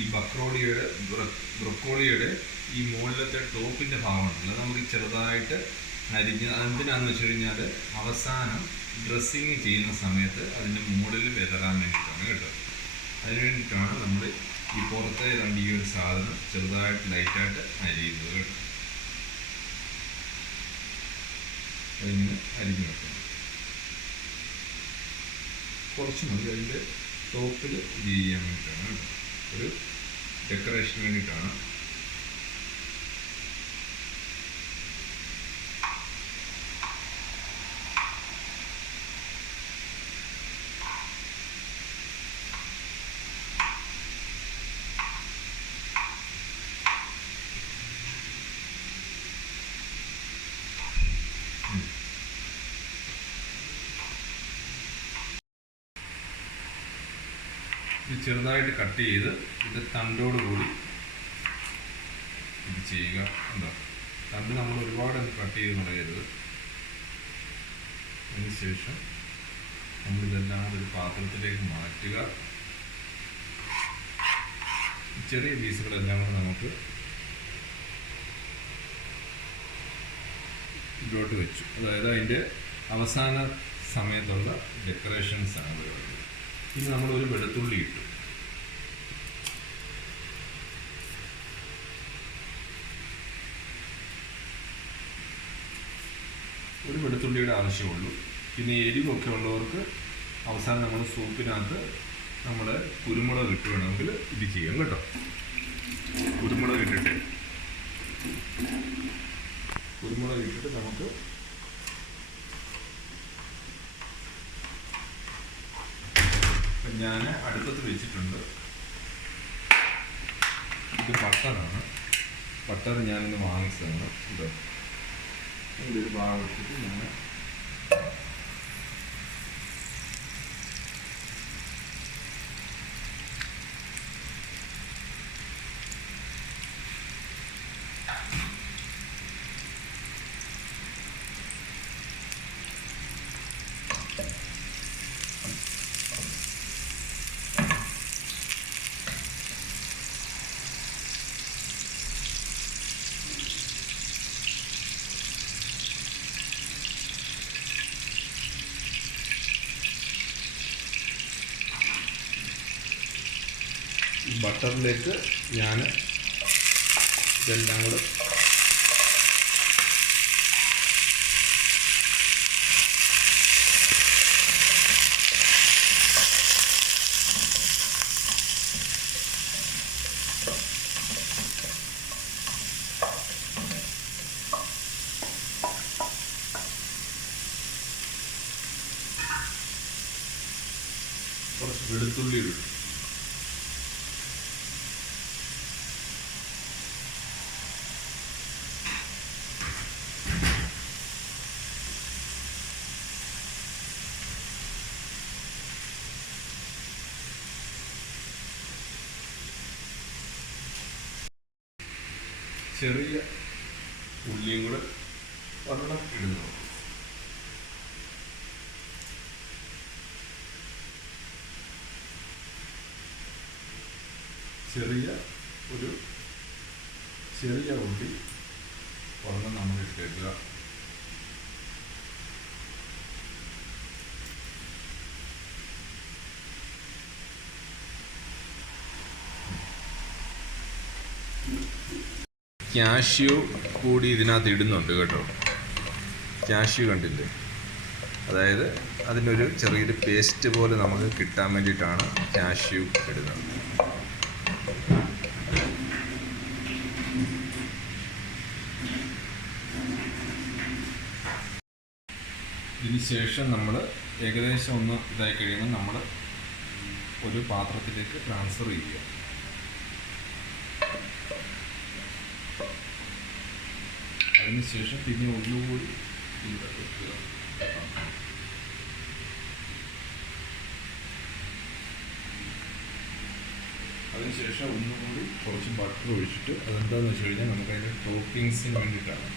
ഈ ബ്രൊക്കോളിയുടെ ഈ മുകളിലത്തെ ടോപ്പിൻ്റെ ഭാഗമുണ്ടല്ലോ, നമുക്ക് ചെറുതായിട്ട് അരിഞ്ഞ് അതെന്തിനാന്ന് വെച്ച് കഴിഞ്ഞാൽ അവസാനം ഡ്രസ്സിങ് ചെയ്യുന്ന സമയത്ത് അതിൻ്റെ മുകളിൽ വിതറാൻ വേണ്ടിയിട്ടാണ് കേട്ടോ. അതിന് വേണ്ടിയിട്ടാണ് നമ്മൾ ഈ പുറത്തെ ഈ ഒരു സാധനം ചെറുതായിട്ട് ലൈറ്റായിട്ട് അരിയുന്നത് കേട്ടോ. അതിങ്ങനെ അരിഞ്ഞ് വെക്കണം. കുറച്ച് മതി അതിൻ്റെ ടോപ്പിൽ ചെയ്യാൻ വേണ്ടിയിട്ടാണ് കേട്ടോ, ഒരു ഡെക്കറേഷന് വേണ്ടിയിട്ടാണ്. ഇത് ചെറുതായിട്ട് കട്ട് ചെയ്ത് ഇത് തണ്ടോടുകൂടി ഇത് ചെയ്യുക. എന്താ തണ്ട് നമ്മൾ ഒരുപാട് കട്ട് ചെയ്ത് കളയരുത്. അതിനുശേഷം നമ്മളിതെല്ലാം കൂടെ ഒരു പാത്രത്തിലേക്ക് മാറ്റുക. ചെറിയ പീസുകളെല്ലാം കൂടെ നമുക്ക് ഇതിലോട്ട് വെച്ചു. അതായത് അതിൻ്റെ അവസാന സമയത്തുള്ള ഡെക്കറേഷൻസ് ആണ് പരിപാടി. ഇനി നമ്മളൊരു വെളുത്തുള്ളി ഇട്ടു. ഒരു വെളുത്തുള്ളിയുടെ ആവശ്യമുള്ളൂ. പിന്നെ എരിവൊക്കെ ഉള്ളവർക്ക് അവസാനം നമ്മൾ സൂപ്പിനകത്ത് നമ്മൾ കുരുമുളക് ഇട്ടുവേണമെങ്കിൽ ഇത് ചെയ്യാം കേട്ടോ. കുരുമുളക് ഇട്ടിട്ട് നമുക്ക് ഞാൻ അടുപ്പത്ത് വെച്ചിട്ടുണ്ട്. ഇത് ബട്ടറാണ്. ബട്ടർ ഞാനിന്ന് വാങ്ങിച്ചതാണ്. ഇത് ഒരു ഭാഗം വെച്ചിട്ട് ഞാൻ ബട്ടറിലേക്ക് ഇതെല്ലാം കൂടെ കുറച്ച് വെളുത്തുള്ളി ഇടും. ചെറിയ ഉള്ളിയും കൂടെ ഒരെണ്ണം ഇടുന്നു. ചെറിയ ഉള്ളി ഒരെണ്ണം നമ്മൾ ഇട്ടേക്കുക. ക്യാഷ്യൂ കൂടി ഇതിനകത്ത് ഇടുന്നുണ്ട് കേട്ടോ. ക്യാഷ്യൂ കണ്ടില്ലേ? അതായത് അതിനൊരു ചെറിയൊരു പേസ്റ്റ് പോലെ നമുക്ക് കിട്ടാൻ വേണ്ടിയിട്ടാണ് ക്യാഷ്യൂ ഇടുന്നത്. ഇതിന് ശേഷം നമ്മൾ ഏകദേശം ഒന്ന് ഇതായി കഴിയുമ്പോൾ നമ്മൾ ഒരു പാത്രത്തിലേക്ക് ട്രാൻസ്ഫർ ചെയ്യുക. അതിനുശേഷം പിന്നെ ഒന്നുകൂടി ഇവിടെ വെക്കുക. അതിനുശേഷം ഒന്നുകൂടി കുറച്ച് ബട്ടർ ഒഴിച്ചിട്ട് അതെന്താണെന്ന് വെച്ച് കഴിഞ്ഞാൽ നമുക്ക് അതിൻ്റെ ടോപ്പിങ്സിന് വേണ്ടിയിട്ടാണ്.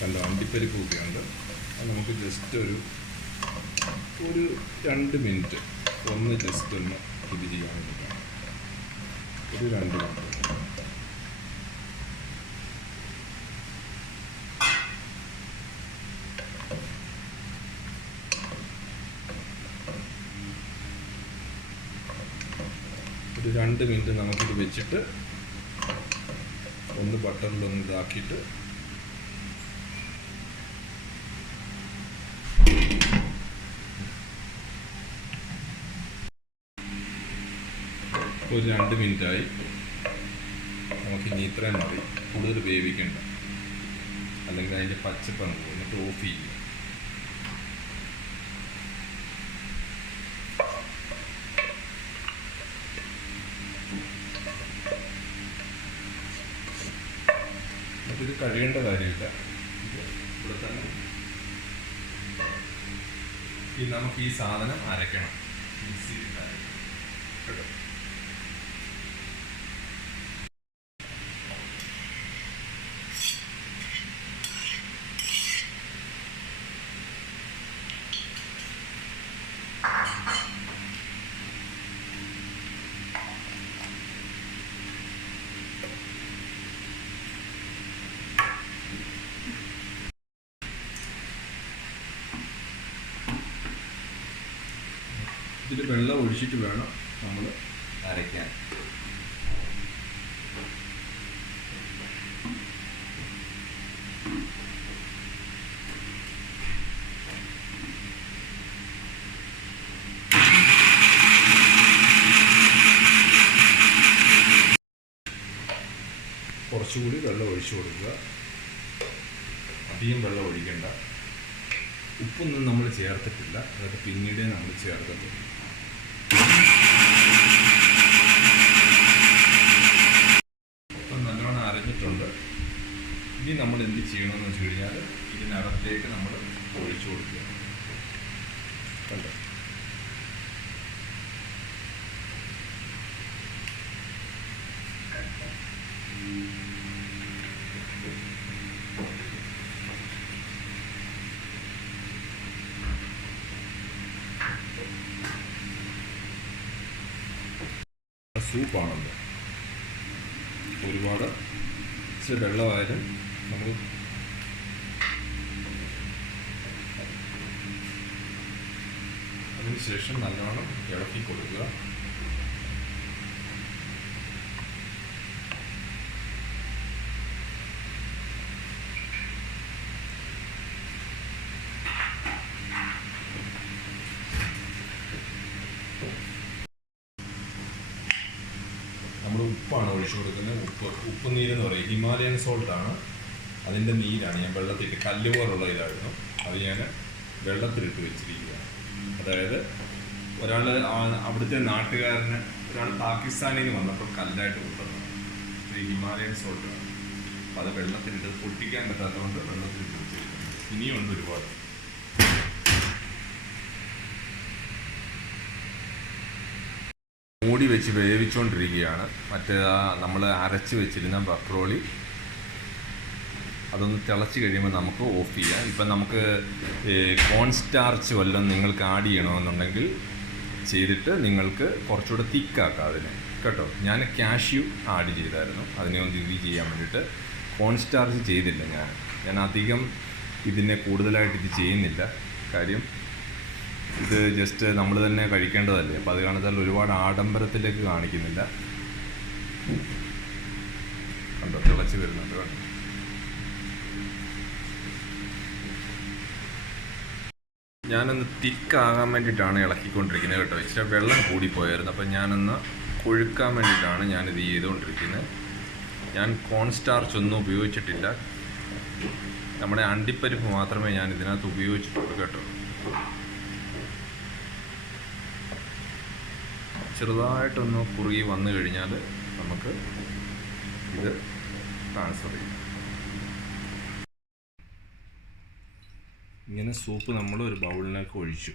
കണ്ടോ, അണ്ടിപ്പരിപ്പൊക്കെ ഉണ്ട്. അത് നമുക്ക് ജസ്റ്റ് ഒരു 2 മിനിറ്റ് ഒന്ന് ജസ്റ്റ് ഒന്ന് ഇത് ചെയ്യാൻ വേണ്ടിയിട്ടാണ്. ഒരു 2 മിനിറ്റ്. ഒരു 2 മിനിറ്റ് നമുക്കിത് വെച്ചിട്ട് ഒന്ന് ബട്ടറിലൊന്ന് ഇതാക്കിയിട്ട് ഒരു 2 മിനിറ്റായി. നമുക്കിനി ഇത്രയും മതി, കൂടുതൽ വേവിക്കണ്ട, അല്ലെങ്കിൽ അതിൻ്റെ പച്ചപ്പങ്ങ് പോകും. എന്നിട്ട് ഓഫ് ചെയ്യും. ഇത് കഴിയേണ്ട കാര്യമില്ല, ഇവിടെ തന്നെ നമുക്ക് ഈ സാധനം അരയ്ക്കണം. മിക്സിയിലിട്ട് അരയ്ക്കണം കേട്ടോ. ഇതിൽ വെള്ളം ഒഴിച്ചിട്ട് വേണം നമ്മൾ അരയ്ക്കാൻ. കുറച്ചുകൂടി വെള്ളം ഒഴിച്ചു കൊടുക്കുക. അധികം വെള്ളം ഒഴിക്കണ്ട. ഉപ്പൊന്നും നമ്മൾ ചേർത്തിട്ടില്ല, അതൊക്കെ പിന്നീടേ നമ്മൾ ചേർത്തിട്ടുള്ളൂ. അപ്പം നല്ലോണം അരഞ്ഞിട്ടുണ്ട്. ഇനി നമ്മൾ എന്ത് ചെയ്യണമെന്ന് വെച്ച് കഴിഞ്ഞാൽ ഇതിനകത്തേക്ക് നമ്മൾ ഒഴിച്ചു കൊടുക്കുക. കണ്ടോ, സൂപ്പാണല്ലോ. ഒരുപാട് ഇച്ചിരി വെള്ളമായാലും നമുക്ക് അതിനുശേഷം നല്ലോണം ഇളക്കി കൊടുക്കുക. നമ്മൾ ഉപ്പാണ് ഒഴിച്ചു കൊടുക്കുന്നത്. ഉപ്പ് നീരെന്ന് പറയും, ഹിമാലയൻ സോൾട്ടാണ്. അതിൻ്റെ നീരാണ് ഞാൻ വെള്ളത്തിട്ട്, കല്ല് പോലുള്ള ഇതായിരുന്നു, അത് ഞാൻ വെള്ളത്തിലിട്ട് വെച്ചിരിക്കുകയാണ്. അതായത് ഒരാൾ അവിടുത്തെ നാട്ടുകാരന്, ഒരാൾ പാകിസ്ഥാനിൽ നിന്ന് വന്നപ്പോൾ കല്ലായിട്ട് കൊണ്ടുവന്നത് ഇത് ഹിമാലയൻ സോൾട്ടാണ്. അപ്പോൾ അത് വെള്ളത്തിലിട്ട് പൊട്ടിക്കാൻ പറ്റാത്തതുകൊണ്ട് വെള്ളത്തിലിട്ട് വെച്ചിരിക്കുന്നത്. ഇനിയുണ്ട് ഒരുപാട്. മൂടി വെച്ച് വേവിച്ചുകൊണ്ടിരിക്കുകയാണ്. മറ്റേ നമ്മൾ അരച്ച് വെച്ചിരുന്ന ബക്രോളി അതൊന്ന് തിളച്ച് കഴിയുമ്പോൾ നമുക്ക് ഓഫ് ചെയ്യാം. ഇപ്പം നമുക്ക് കോൺ സ്റ്റാർച്ച് വല്ലതും നിങ്ങൾക്ക് ആഡ് ചെയ്യണമെന്നുണ്ടെങ്കിൽ ചെയ്തിട്ട് നിങ്ങൾക്ക് കുറച്ചുകൂടെ തിക്കാക്കാം അതിന് കേട്ടോ. ഞാൻ കാഷ്യൂ ആഡ് ചെയ്തായിരുന്നു അതിനെ ഒന്ന് ഇത് ചെയ്യാൻ വേണ്ടിയിട്ട്. കോൺ സ്റ്റാർച്ച് ചെയ്തില്ല ഞാൻ അധികം ഇതിനെ കൂടുതലായിട്ട് ഇത് ചെയ്യുന്നില്ല. കാര്യം ഇത് ജസ്റ്റ് നമ്മൾ തന്നെ കഴിക്കേണ്ടതല്ലേ. അപ്പോൾ അത് കാണാൻ ഒരുപാട് ആഡംബരത്തിലേക്ക് കാണിക്കുന്നില്ല. കണ്ടോ, തിളച്ച് വരുന്നുണ്ട് കണ്ടോ. ഞാനൊന്ന് തിക്കാകാൻ വേണ്ടിയിട്ടാണ് ഇളക്കിക്കൊണ്ടിരിക്കുന്നത് കേട്ടോ. ഇച്ചിരി വെള്ളം കൂടിപ്പോയായിരുന്നു, അപ്പം ഞാനൊന്ന് കൊഴുക്കാൻ വേണ്ടിയിട്ടാണ് ഞാനിത് ചെയ്തുകൊണ്ടിരിക്കുന്നത്. ഞാൻ കോൺ സ്റ്റാർച്ച് ഒന്നും ഉപയോഗിച്ചിട്ടില്ല. നമ്മുടെ അണ്ടിപ്പരിപ്പ് മാത്രമേ ഞാൻ ഇതിനകത്ത് ഉപയോഗിച്ചിട്ടുള്ളൂ കേട്ടോ. ചെറുതായിട്ടൊന്ന് കുറുകി വന്നു കഴിഞ്ഞാൽ നമുക്ക് ഇത് ട്രാൻസ്ഫർ ചെയ്യാം. ഇങ്ങനെ സൂപ്പ് നമ്മൾ ഒരു ബൗളിലേക്ക് ഒഴിച്ചു.